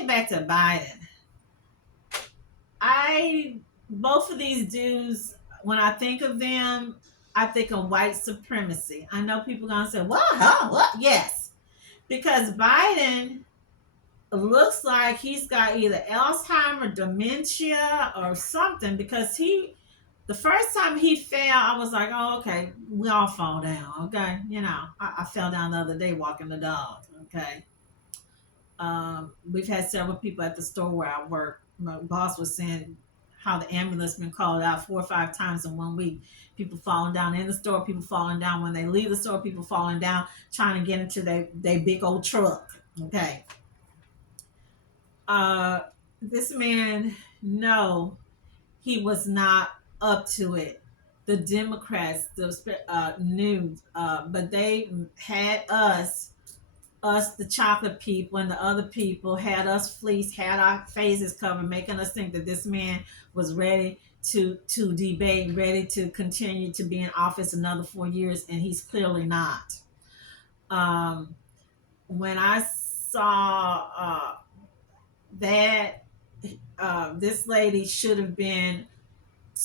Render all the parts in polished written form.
get back to Biden. I Both of these dudes, when I think of them, I think of white supremacy. I know people gonna say, "What? Huh? What?" Yes, because Biden looks like he's got either Alzheimer, dementia, or something. Because the first time he fell, I was like, "Oh, okay, we all fall down." Okay, I fell down the other day walking the dog. Okay, we've had several people at the store where I work. My boss was saying how the ambulance been called out 4 or 5 times in one week. People falling down in the store, people falling down when they leave the store, people falling down trying to get into their big old truck. Okay. Uh, this man, no, he was not up to it. The Democrats, knew, but they had us, the chocolate people, and the other people had us fleeced, had our faces covered, making us think that this man was ready to debate, ready to continue to be in office another 4 years, and he's clearly not. Um, when I saw that, this lady should have been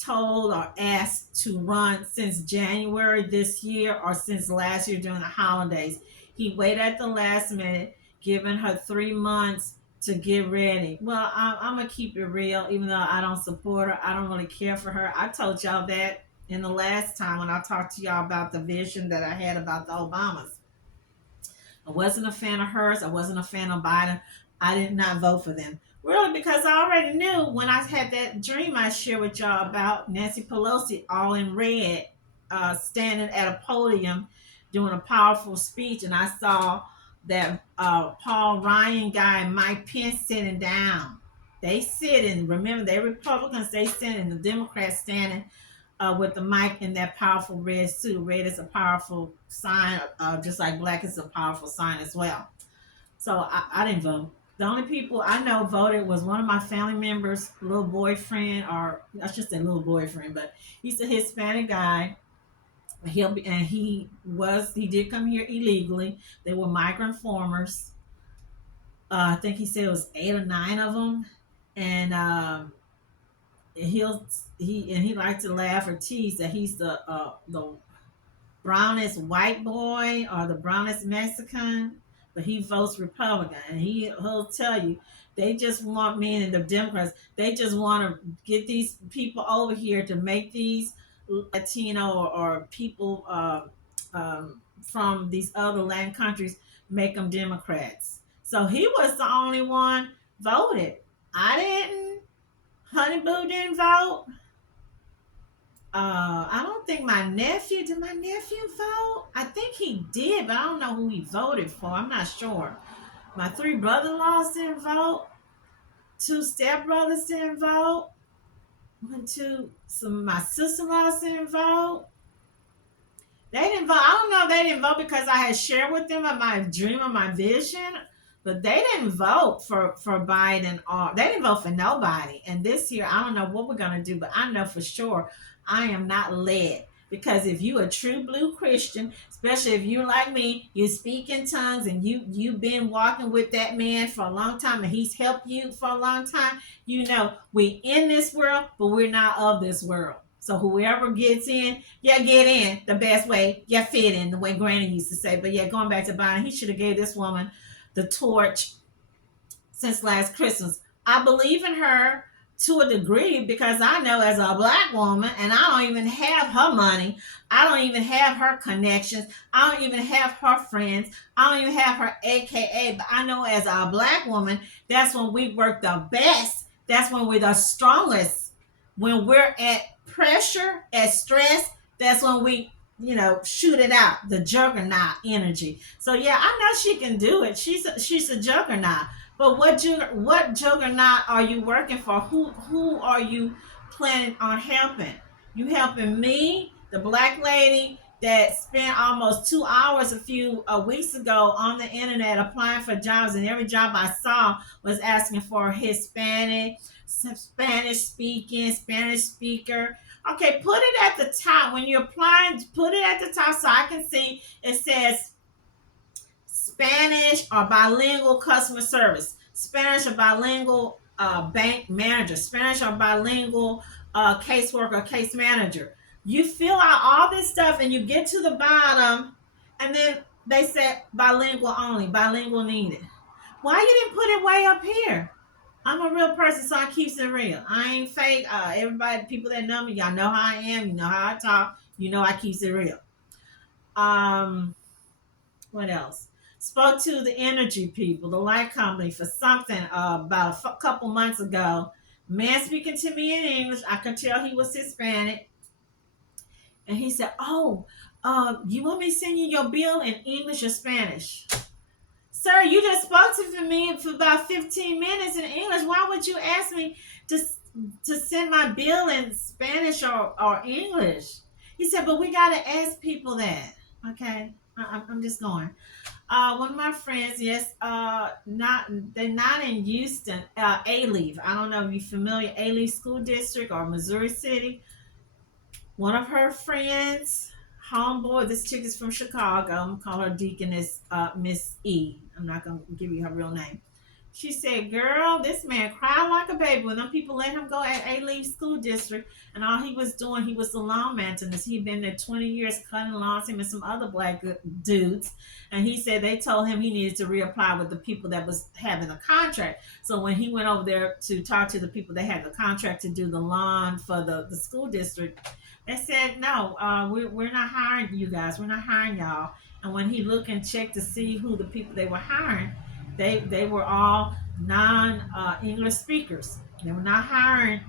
told or asked to run since January this year or since last year during the holidays. He waited at the last minute, giving her 3 months to get ready. Well, I'm going to keep it real, even though I don't support her. I don't really care for her. I told y'all that in the last time when I talked to y'all about the vision that I had about the Obamas. I wasn't a fan of hers. I wasn't a fan of Biden. I did not vote for them. Really, because I already knew when I had that dream I shared with y'all about Nancy Pelosi, all in red, standing at a podium doing a powerful speech, and I saw that Paul Ryan guy and Mike Pence sitting down. They sitting. Remember, they Republicans. They sitting. The Democrats standing with the mic in that powerful red suit. Red is a powerful sign, just like black is a powerful sign as well. So I didn't vote. The only people I know voted was one of my family members' little boyfriend, or I should say little boyfriend, but he's a Hispanic guy. He did come here illegally. They were migrant farmers. I think he said it was 8 or 9 of them, and he'll he likes to laugh or tease that he's the brownest white boy or the brownest Mexican, but he votes Republican, and he'll tell you they just want me and the Democrats. They just want to get these people over here to make these Latino or people from these other Latin countries make them Democrats. So he was the only one voted. I didn't. Honey Boo didn't vote. I don't think did my nephew vote? I think he did, but I don't know who he voted for. I'm not sure. My 3 brother-in-laws didn't vote. 2 stepbrothers didn't vote. Some of my sister-in-laws didn't vote. They didn't vote. I don't know if they didn't vote because I had shared with them of my dream of my vision, but they didn't vote for Biden, or they didn't vote for nobody. And this year, I don't know what we're gonna do, but I know for sure I am not led. Because if you a true blue Christian, especially if you're like me, you speak in tongues and you've been walking with that man for a long time and he's helped you for a long time, you know we in this world, but we're not of this world. So whoever gets in, yeah, get in the best way, yeah, fit in the way Granny used to say. But yeah, going back to Biden, he should have gave this woman the torch since last Christmas. I believe in her to a degree because I know as a black woman, and I don't even have her money, I don't even have her connections, I don't even have her friends, I don't even have her AKA, but I know as a black woman, that's when we work the best. That's when we're the strongest. When we're at pressure, at stress, that's when we shoot it out, the juggernaut energy. So yeah, I know she can do it. She's a juggernaut. But what juggernaut are you working for? Who are you planning on helping? You helping me, the black lady that spent almost 2 hours a few weeks ago on the internet applying for jobs, and every job I saw was asking for Hispanic, Spanish speaking, Spanish speaker. Okay, put it at the top when you're applying. Put it at the top so I can see. It says Spanish or bilingual customer service. Spanish or bilingual bank manager, Spanish or bilingual caseworker, case manager. You fill out all this stuff and you get to the bottom, and then they said bilingual only, bilingual needed. Why you didn't put it way up here? I'm a real person, so I keeps it real. I ain't fake. Everybody, people that know me, y'all know how I am. You know how I talk. You know I keeps it real. Um, what else? Spoke to the energy people, the light company, for something about couple months ago. Man speaking to me in English. I could tell he was Hispanic, and he said, "Oh, you want me to send you your bill in English or Spanish?" Sir, you just spoke to me for about 15 minutes in English. Why would you ask me to, to send my bill in Spanish or English? He said, but we got to ask people that. Okay. I'm just going. One of my friends, yes, not they're not in Houston, A-Leaf. I don't know if you're familiar, A-Leaf School District or Missouri City. One of her friends, homeboy, this chick is from Chicago. I'm gonna call her Deaconess Miss E. I'm not gonna give you her real name. She said, "Girl, this man cried like a baby when them people let him go at A Leaf School District, and all he was doing, he was the lawn maintenance. He'd been there 20 years cutting lawns, him and some other black dudes. And he said they told him he needed to reapply with the people that was having the contract. So when he went over there to talk to the people that had the contract to do the lawn for the school district, they said, no, we're not hiring you guys. We're not hiring y'all. And when he looked and checked to see who the people they were hiring, they were all non English speakers. They were not hiring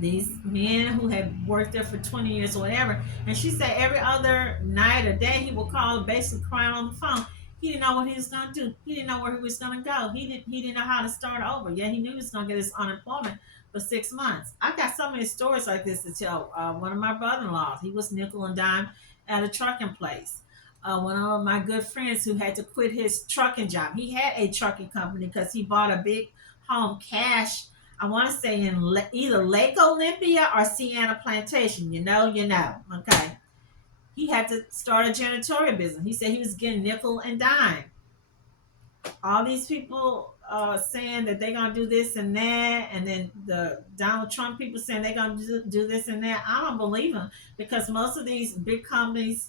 these men who had worked there for 20 years or whatever. And she said every other night or day he would call and basically crying on the phone. He didn't know what he was going to do. He didn't know where he was going to go. He didn't know how to start over. Yeah, he knew he was going to get his unemployment for 6 months. I got so many stories like this to tell. One of my brother-in-laws, he was nickel and dime at a trucking place. One of my good friends who had to quit his trucking job. He had a trucking company because he bought a big home cash. I want to say in either Lake Olympia or Sienna Plantation. You know. Okay. He had to start a janitorial business. He said he was getting nickel and dime. All these people saying that they're gonna do this and that, and then the Donald Trump people saying they're gonna do this and that. I don't believe them because most of these big companies,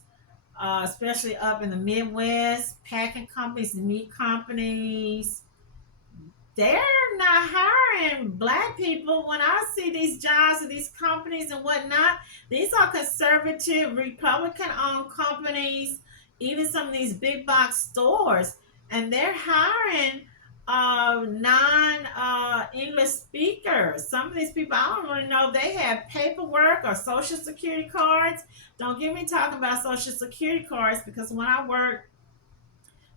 especially up in the Midwest, packing companies, meat companies, they're not hiring black people. When I see these jobs of these companies and whatnot, these are conservative, Republican owned companies, even some of these big box stores, and they're hiring non English speakers. Some of these people, I don't really know if they have paperwork or social security cards. Don't get me talking about social security cards because when I worked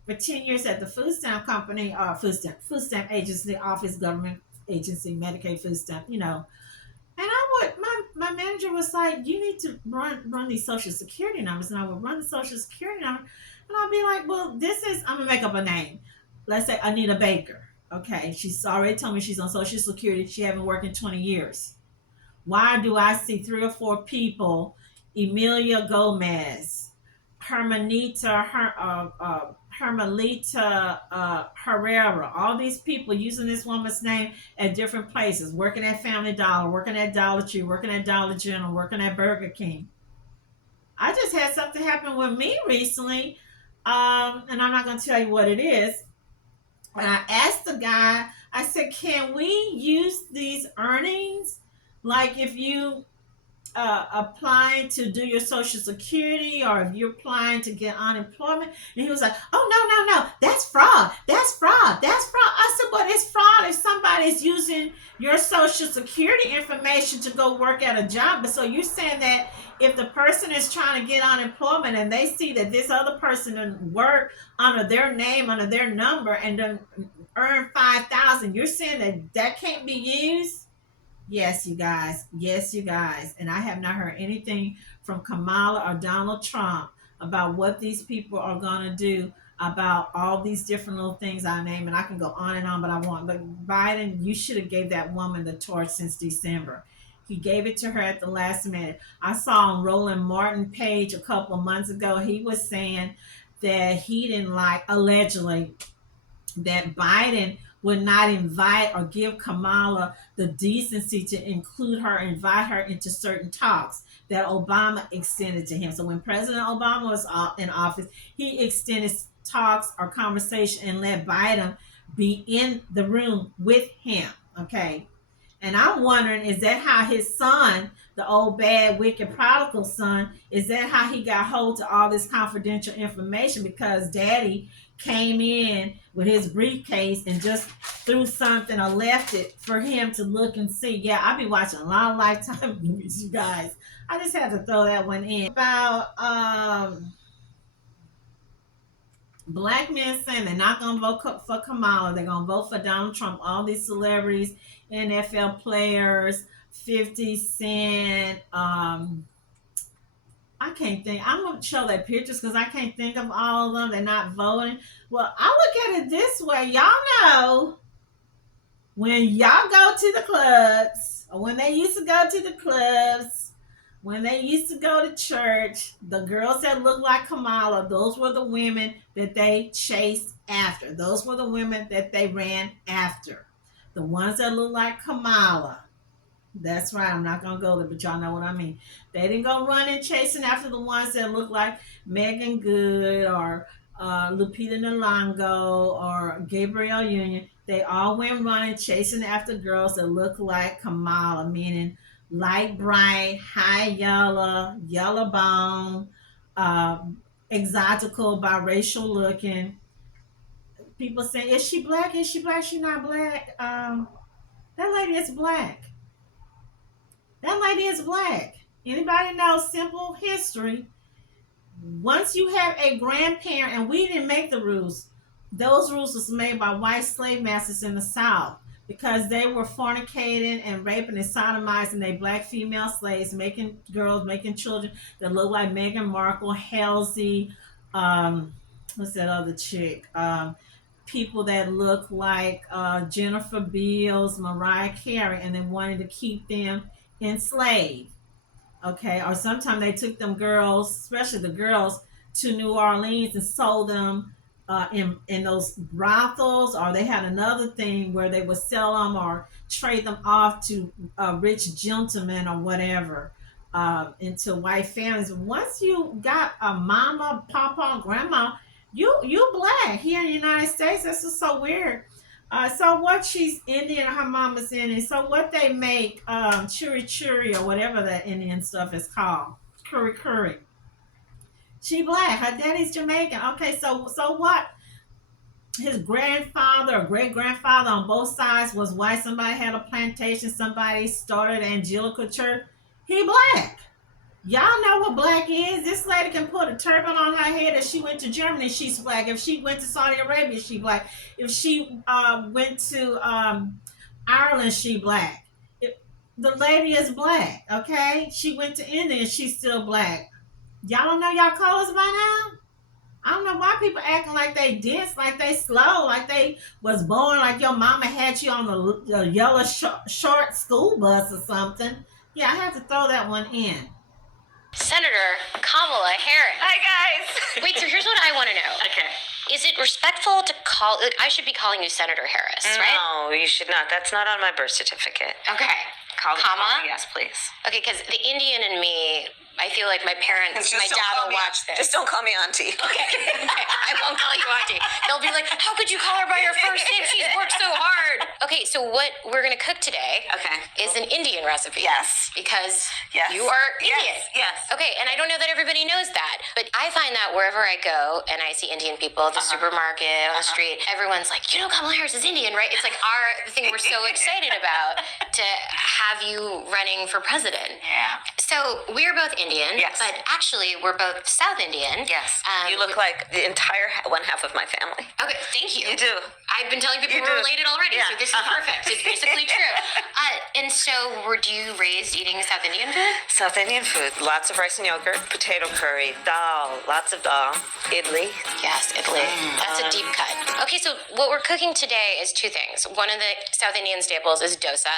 for 10 years at the food stamp company, food stamp agency, office, government agency, Medicaid food stamp, And I would, my manager was like, you need to run these social security numbers. And I would run the social security number. And I'll be like, well, I'm going to make up a name. Let's say Anita Baker. Okay. She's already told me she's on social security. She haven't worked in 20 years. Why do I see three or four people, Emilia Gomez, Hermelita Herrera, all these people using this woman's name at different places, working at Family Dollar, working at Dollar Tree, working at Dollar General, working at Burger King. I just had something happen with me recently, and I'm not going to tell you what it is. And I asked the guy, I said, can we use these earnings? Like if you applying to do your social security or if you're applying to get unemployment, and he was like, oh, no, that's fraud, that's fraud. I said, but it's fraud if somebody's using your social security information to go work at a job. But so you're saying that if the person is trying to get unemployment and they see that this other person didn't work under their name, under their number, and then earn 5,000, you're saying that can't be used? Yes, you guys. Yes, you guys. And I have not heard anything from Kamala or Donald Trump about what these people are going to do about all these different little things I name. And I can go on and on, but I won't. But Biden, you should have gave that woman the torch since December. He gave it to her at the last minute. I saw on Roland Martin page a couple of months ago, he was saying that he didn't like, allegedly, that Biden would not invite or give Kamala the decency to include her, invite her into certain talks that Obama extended to him. So when President Obama was in office, he extended talks or conversation and let Biden be in the room with him. Okay. And I'm wondering, is that how his son, the old bad, wicked, prodigal son, is that how he got hold to all this confidential information? Because daddy came in with his briefcase and just threw something or left it for him to look and see. Yeah, I be watching a lot of Lifetime movies, you guys. I just had to throw that one in. About black men saying they're not going to vote for Kamala. They're going to vote for Donald Trump. All these celebrities, NFL players, 50 Cent. I can't think. I'm going to show their pictures because I can't think of all of them. They're not voting. Well, I look at it this way. Y'all know when y'all go to the clubs, or when they used to go to the clubs, when they used to go to church, the girls that looked like Kamala, those were the women that they chased after. Those were the women that they ran after. The ones that look like Kamala. That's right. I'm not gonna go there, but y'all know what I mean. They didn't go running chasing after the ones that look like Megan Good or Lupita Nyong'o or Gabrielle Union. They all went running chasing after girls that look like Kamala, meaning light bright, high yellow, yellow bone, uh, exotical, biracial looking. People say, "Is she black? Is she black? She's not black." That lady is black. That lady is black. Anybody know simple history? Once you have a grandparent, and we didn't make the rules, those rules was made by white slave masters in the South because they were fornicating and raping and sodomizing their black female slaves, making girls, making children that look like Meghan Markle, Halsey, what's that other chick? People that look like Jennifer Beals, Mariah Carey, and they wanted to keep them enslaved. Okay, or sometimes they took them girls, especially the girls, to New Orleans and sold them in those brothels, or they had another thing where they would sell them or trade them off to rich gentlemen or whatever into white families. Once you got a mama, papa, grandma, you black here in the United States. This is so weird. So what, she's Indian, her mama's Indian. So what they make, churi churi or whatever that Indian stuff is called, curry curry. She black. Her daddy's Jamaican. Okay, so what? His grandfather or great grandfather on both sides was white. Somebody had a plantation. Somebody started Angelical Church. He black. Y'all know what black is. This lady can put a turban on her head. If she went to Germany, she's black. If she went to Saudi Arabia, she black. If she went to Ireland, she black. If, the lady is black. Okay, she went to India, she's still black. Y'all don't know y'all colors by now. I don't know why people acting like they dense, like they slow, like they was born, like your mama had you on the yellow short school bus or something. Yeah, I had to throw that one in. Senator Kamala Harris. Hi, guys. Wait, so here's what I want to know. Okay. Is it respectful to call... I should be calling you Senator Harris, right? No, you should not. That's not on my birth certificate. Okay. Call Kama? Yes, please. Okay, because the Indian in me, I feel like my parents, Just my don't dad call will me- watch this. Just don't call me auntie. Okay. I won't call you auntie. They'll be like, how could you call her by her first name? She's worked so hard. Okay, so what we're going to cook today is an Indian recipe. Yes. Because Yes. you are Indian. Yes. Okay, and I don't know that everybody knows that, but I find that wherever I go and I see Indian people at the supermarket, on the street, everyone's like, you know, Kamala Harris is Indian, right? It's like the thing we're so excited about to have you running for president. Yeah. So we're both Indian, Yes. but actually we're both South Indian. Yes. You look like the entire one half of my family. Okay, thank you. You do. I've been telling people You we're do. related already, Yeah. so this is perfect. It's basically true. And so were you raised eating South Indian food? South Indian food. Lots of rice and yogurt, potato curry, dal, lots of dal, idli. Yes, Italy. That's a deep cut. Okay, so what we're cooking today is two things. One of the South Indian staples is dosa,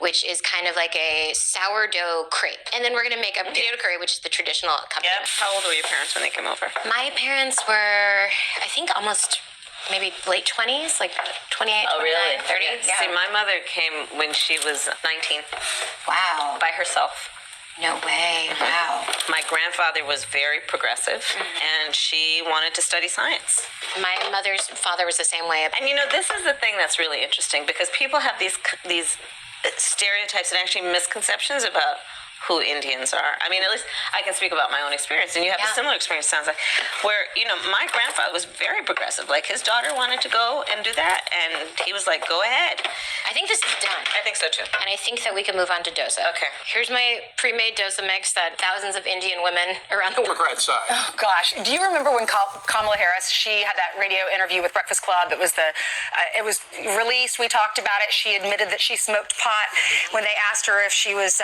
which is kind of like a sourdough crepe. And then we're going to make a potato curry, which is the traditional accompaniment. Yep. How old were your parents when they came over? My parents were, I think, almost maybe late 20s, like 28, Oh, 29, really? 30. Yeah. See, my mother came when she was 19 Wow. by herself. No way. Wow. My grandfather was very progressive, and she wanted to study science. My mother's father was the same way. And you know, this is the thing that's really interesting, because people have these stereotypes and actually misconceptions about who Indians are. I mean, at least I can speak about my own experience, and you have a similar experience, sounds like, where, you know, my grandfather was very progressive. Like, his daughter wanted to go and do that, and he was like, go ahead. I think this is done. I think so, too. And I think that we can move on to dosa. Okay. Here's my pre-made dosa mix that thousands of Indian women around the world. Democrat side. Oh, gosh. Do you remember when Kamala Harris, she had that radio interview with Breakfast Club? It was it was released. We talked about it. She admitted that she smoked pot when they asked her if she was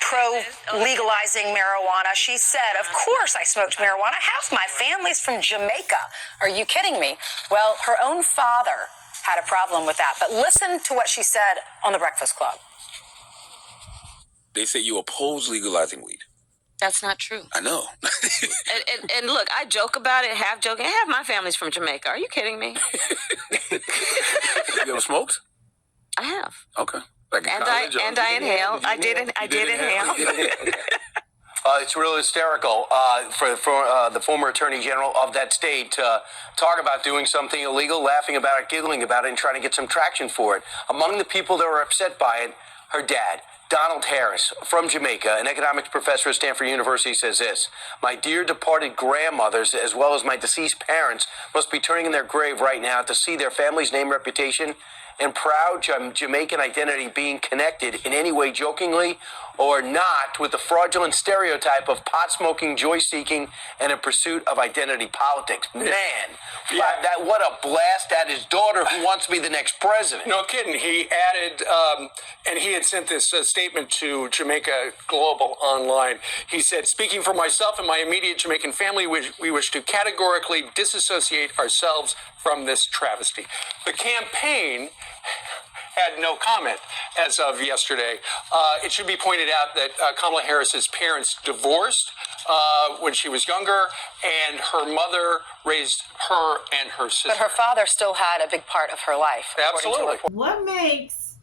pro-legalizing marijuana. She said, of course I smoked marijuana. Half my family's from Jamaica. Are you kidding me? Well, her own father had a problem with that. But listen to what she said on the Breakfast Club. They say you oppose legalizing weed. That's not true. I know. And look, I joke about it, half joking. Half my family's from Jamaica. Are you kidding me? You ever smoked? I have. Okay. Like in And college, I inhale. I did inhale. It's really hysterical for the former attorney general of that state to talk about doing something illegal, laughing about it, giggling about it, and trying to get some traction for it. Among the people that were upset by it, her dad, Donald Harris, from Jamaica, an economics professor at Stanford University, says this: my dear departed grandmothers, as well as my deceased parents, must be turning in their grave right now to see their family's name, reputation, and proud Jamaican identity being connected in any way, jokingly or not, with the fraudulent stereotype of pot-smoking, joy-seeking, and in pursuit of identity politics. Man, what a blast at his daughter who wants to be the next president. No kidding. He added, and he had sent this statement to Jamaica Global Online. He said, speaking for myself and my immediate Jamaican family, we wish to categorically disassociate ourselves from this travesty. The campaign had no comment as of yesterday. It should be pointed out that Kamala Harris's parents divorced when she was younger, and her mother raised her and her sister. But her father still had a big part of her life. Absolutely. What makes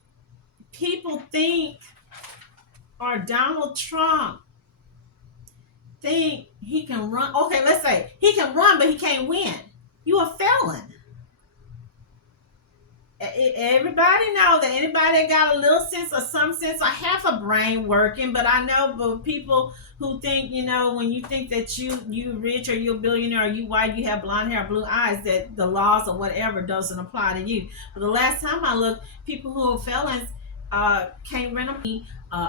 people think, or Donald Trump think he can run? Okay, let's say he can run, but he can't win. You a felon. Everybody know that anybody that got a little sense or some sense or half a brain working, but I know but people who think, you know, when you think that you rich or you're a billionaire or you white, you have blonde hair, blue eyes, that the laws or whatever doesn't apply to you. But the last time I looked, people who are felons can't rent a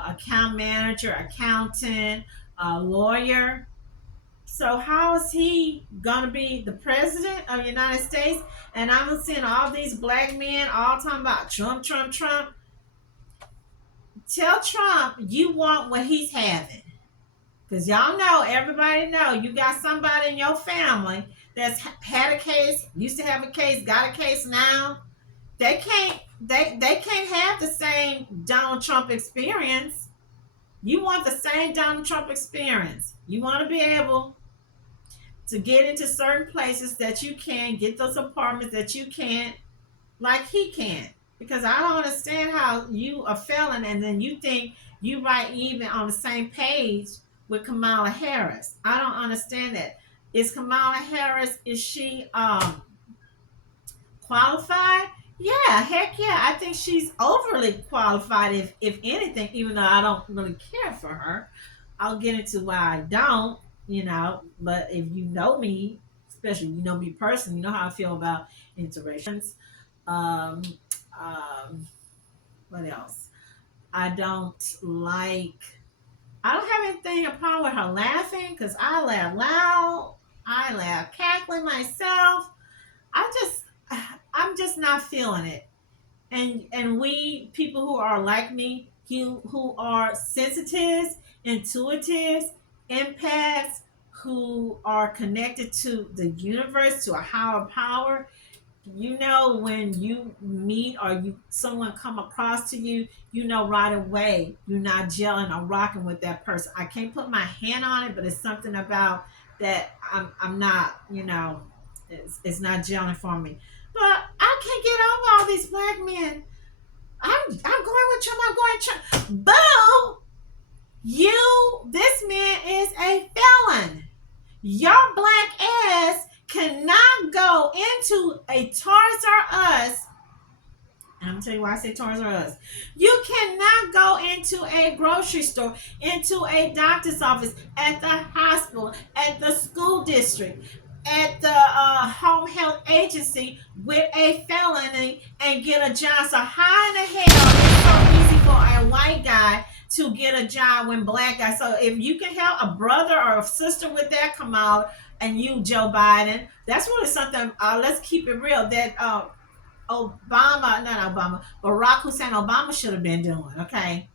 account manager, accountant, lawyer. So how is he gonna be the president of the United States? And I'm seeing all these black men all talking about Trump, Trump, Trump. Tell Trump you want what he's having. Because y'all know, everybody know, you got somebody in your family that's had a case, used to have a case, got a case now. They can't have the same Donald Trump experience. You want the same Donald Trump experience. You want to be able to get into certain places that you can, get those apartments that you can't, like he can. Because I don't understand how you a felon and then you think you right even on the same page with Kamala Harris. I don't understand that. Is Kamala Harris, is she qualified? Yeah, heck yeah. I think she's overly qualified, if anything, even though I don't really care for her. I'll get into why I don't. You know, but if you know me, especially you know me personally, you know how I feel about interactions. What else? I don't have anything a problem with her laughing, because I laugh loud. I laugh cackling myself. I'm just not feeling it. And we people who are like me, who are sensitives, intuitives, empaths, who are connected to the universe, to a higher power, you know, when you meet or someone come across to you, you know right away you're not gelling or rocking with that person. I can't put my hand on it, but it's something about that I'm not, you know, it's not gelling for me. But I can't get over all these black men. I'm going with Trump. I'm going Trump. Boo! This man is a felon. Your black ass cannot go into a Toys R Us. And I'm gonna tell you why I say Toys R Us. You cannot go into a grocery store, into a doctor's office, at the hospital, at the school district, at the home health agency with a felony and get a job. So how in the hell is it so easy for a white guy to get a job when black guys? So if you can help a brother or a sister with that, Kamala, and you, Joe Biden, that's really something. Let's keep it real. That Barack Hussein Obama should have been doing. Okay,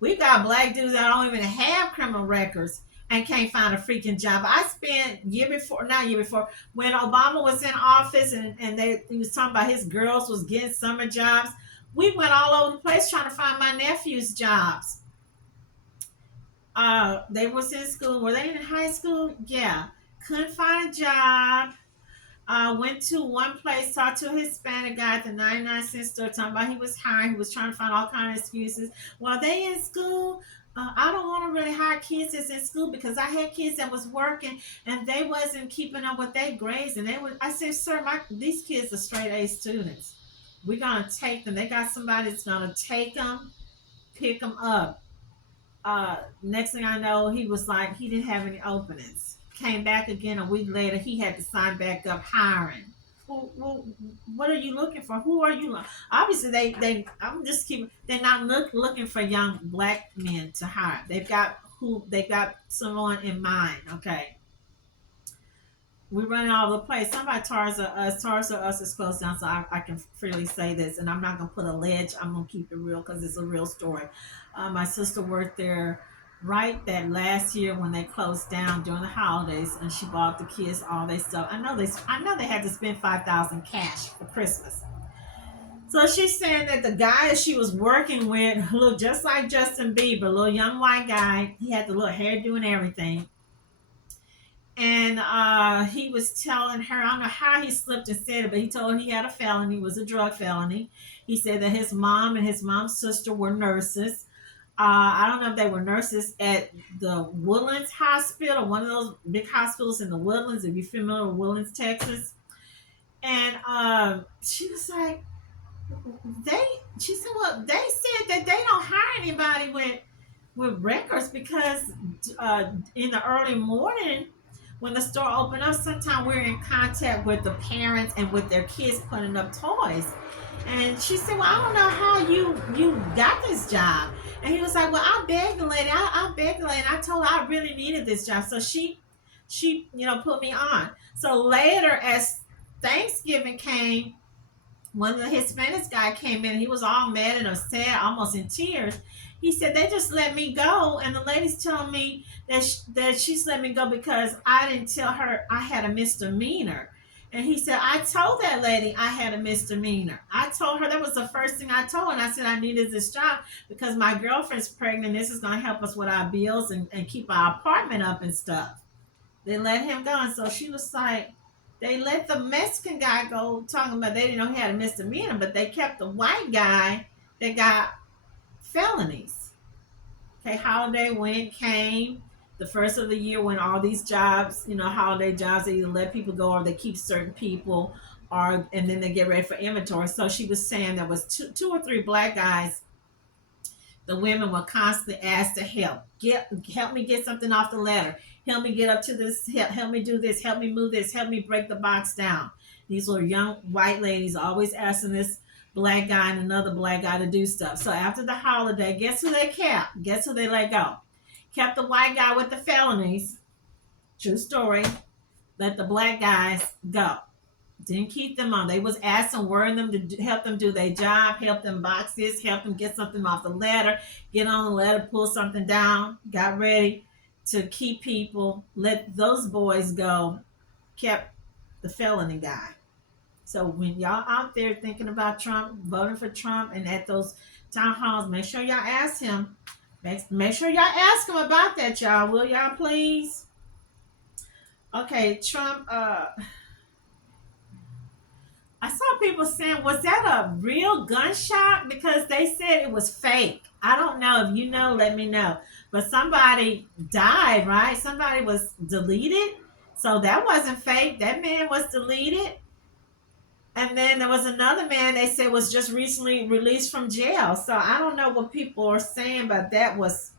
we got black dudes that don't even have criminal records and can't find a freaking job. I spent year before, when Obama was in office and he was talking about his girls was getting summer jobs. We went all over the place trying to find my nephew's jobs. They was in school. Were they in high school? Yeah. Couldn't find a job. Went to one place, talked to a Hispanic guy at the 99-cent store, talking about he was hiring. He was trying to find all kind of excuses. While they in school, I don't want to really hire kids that's in school because I had kids that was working and they wasn't keeping up with their grades. And I said, sir, these kids are straight A students. We're going to take them. They got somebody that's going to take them, pick them up. Next thing I know, he was like, he didn't have any openings. Came back again a week later, he had to sign back up hiring. Well, what are you looking for? Who are you? Obviously, they're not looking for young black men to hire. They've got someone in mind. Okay. We're running all over the place. Somebody Toys R Us is closed down, so I can freely say this, and I'm not gonna put a ledge. I'm gonna keep it real because it's a real story. My sister worked there right that last year when they closed down during the holidays, and she bought the kids all their stuff. I know they had to spend $5,000 cash for Christmas. So she's saying that the guy that she was working with looked just like Justin Bieber, a little young white guy. He had the little hairdo and everything. And he was telling her, I don't know how he slipped and said it, but he told her he had a felony. It was a drug felony. He said that his mom and his mom's sister were nurses. I don't know if they were nurses at the Woodlands Hospital, one of those big hospitals in the Woodlands, if you're familiar with Woodlands, Texas. And she was like, she said, well, they said that they don't hire anybody with records because in the early morning, when the store opened up, sometimes we're in contact with the parents and with their kids putting up toys. And she said, well, I don't know how you got this job. And he was like, well, I begged the lady. I begged the lady. I told her I really needed this job. So she put me on. So later, as Thanksgiving came, one of the Hispanic guy came in. He was all mad and upset, almost in tears. He said, they just let me go. And the lady's telling me that she's let me go because I didn't tell her I had a misdemeanor. And he said, I told that lady I had a misdemeanor. I told her, that was the first thing I told her. And I said, I needed this job because my girlfriend's pregnant. This is going to help us with our bills and keep our apartment up and stuff. They let him go. And so she was like, they let the Mexican guy go, talking about they didn't know he had a misdemeanor, but they kept the white guy that got felonies. Okay, holiday came the first of the year when all these jobs, holiday jobs, they either let people go or they keep certain people, and then they get ready for inventory. So she was saying there was two or three black guys. The women were constantly asked to help me get something off the ladder. Help me get up to this. Help me do this. Help me move this. Help me break the box down. These were young white ladies always asking this black guy and another black guy to do stuff. So after the holiday, guess who they kept? Guess who they let go? Kept the white guy with the felonies. True story. Let the black guys go. Didn't keep them on. They was asking, worrying them to help them do their job, help them box this, help them get something off the ladder, get on the ladder, pull something down, got ready to keep people, let those boys go, kept the felony guy. So when y'all out there thinking about Trump, voting for Trump, and at those town halls, make sure y'all ask him. Make sure y'all ask him about that, y'all. Will y'all please? Okay, Trump, I saw people saying, was that a real gunshot? Because they said it was fake. I don't know. If you know, let me know. But somebody died, right? Somebody was deleted. So that wasn't fake. That man was deleted. And then there was another man they said was just recently released from jail. So I don't know what people are saying, but that was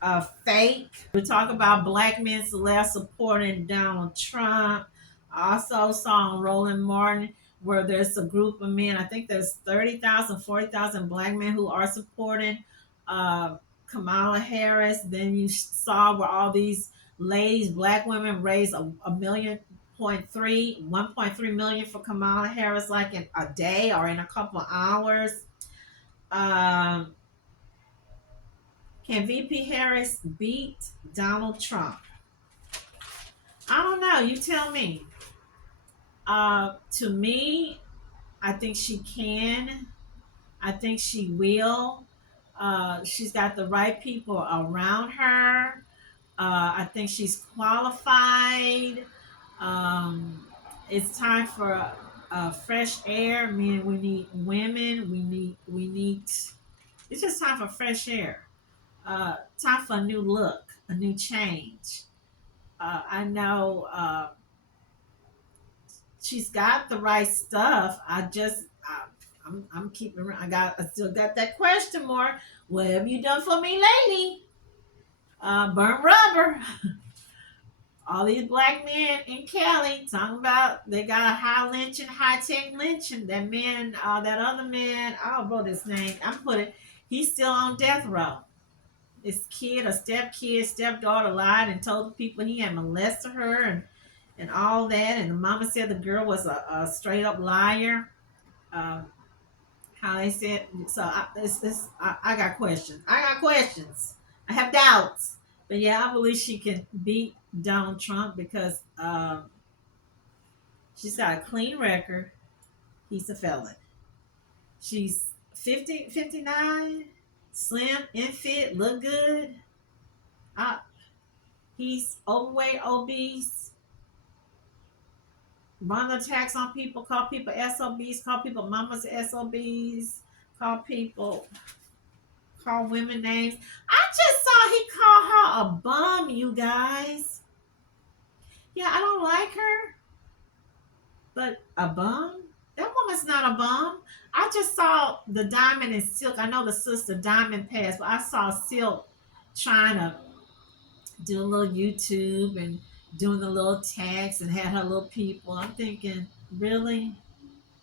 fake. We talk about black men celebs supporting Donald Trump. I also saw on Roland Martin where there's a group of men, I think there's 30,000, 40,000 black men who are supporting uh, Kamala Harris. Then you saw where all these ladies, black women, raised a million point three, 1.3 million for Kamala Harris, like in a day or in a couple of hours. Um, can VP Harris beat Donald Trump? I don't know. You tell me. To me, I think she can. I think she will. She's got the right people around her. I think she's qualified. Um, it's time for fresh air. Meaning we need women. We need. It's just time for fresh air. Time for a new look, a new change. I know she's got the right stuff. I'm keeping. I still got that question mark. What have you done for me lately? Burnt rubber. All these black men in Cali talking about they got a high tech lynching. That man, that other man, I wrote his name. I put it. He's still on death row. His kid, a stepdaughter lied and told the people he had molested her and all that. And the mama said the girl was a straight up liar. Uh, how they said so. I got questions. I got questions. I have doubts. But yeah, I believe she can beat Donald Trump because she's got a clean record. He's a felon. She's 50, 59, slim and fit, look good. Uh, he's overweight, obese, run attacks on people, call people SOBs, call people mamas SOBs, call women names. I just saw he called her a bum, you guys. Yeah, I don't like her, but a bum? That woman's not a bum. I just saw the Diamond and Silk. I know the sister Diamond passed, but I saw Silk trying to do a little YouTube and doing the little tags and had her little people. I'm thinking, really?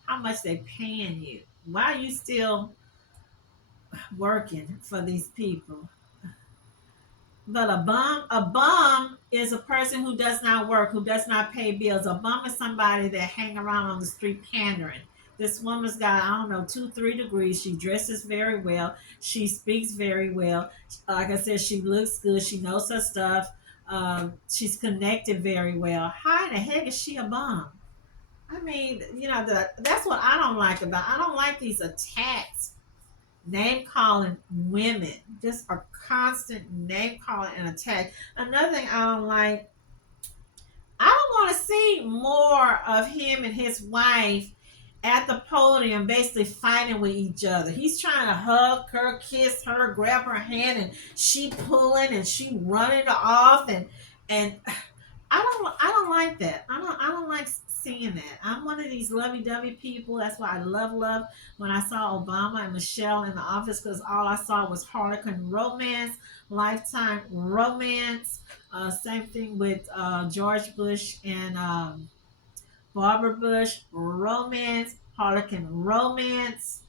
How much they paying you? Why are you still working for these people? But a bum is a person who does not work, who does not pay bills. A bum is somebody that hang around on the street pandering. This woman's got, I don't know, 2, 3 degrees. She dresses very well. She speaks very well. Like I said, she looks good. She knows her stuff. She's connected very well. How in the heck is she a bum? I mean, that's what I don't like about. I don't like these attacks, name calling women, just a constant name calling and attack. Another thing I don't like, I don't want to see more of him and his wife at the podium basically fighting with each other. He's trying to hug her, kiss her, grab her hand, and she pulling and she running off and I don't like that. I don't like seeing that. I'm one of these lovey-dovey people. That's why I love when I saw Obama and Michelle in the office because all I saw was Harlequin romance, Lifetime romance. Same thing with George Bush and Barbara Bush romance, Harlequin romance.